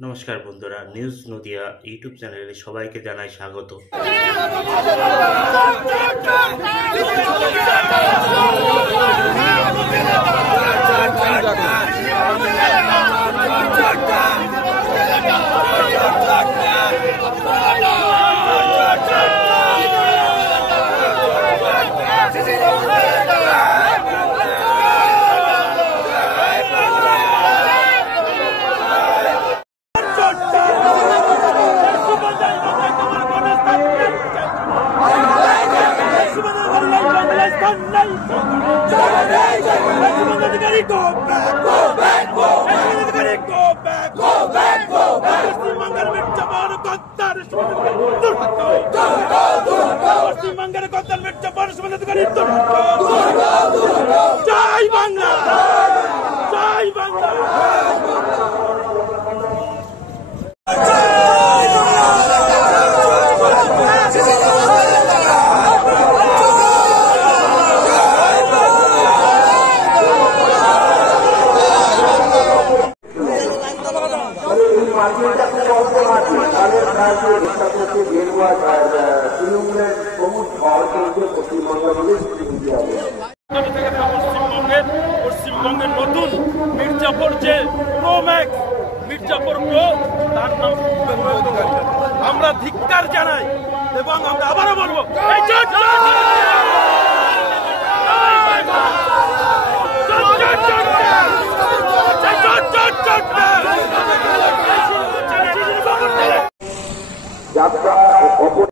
নমস্কার বন্ধুরা, news Nadia YouTube চ্যানেলে সবাইকে জানাই স্বাগত। পশ্চিমবঙ্গের গদ্দার মির্জা জয় বাংলা, জয় বাংলা। পশ্চিমবঙ্গের নতুন মির্জাপুর যে প্রো ম্যাক্স মির্জাপুর প্রো, তার নাম আমরা ধিক্কার জানাই এবং আমরা আবারও বলবো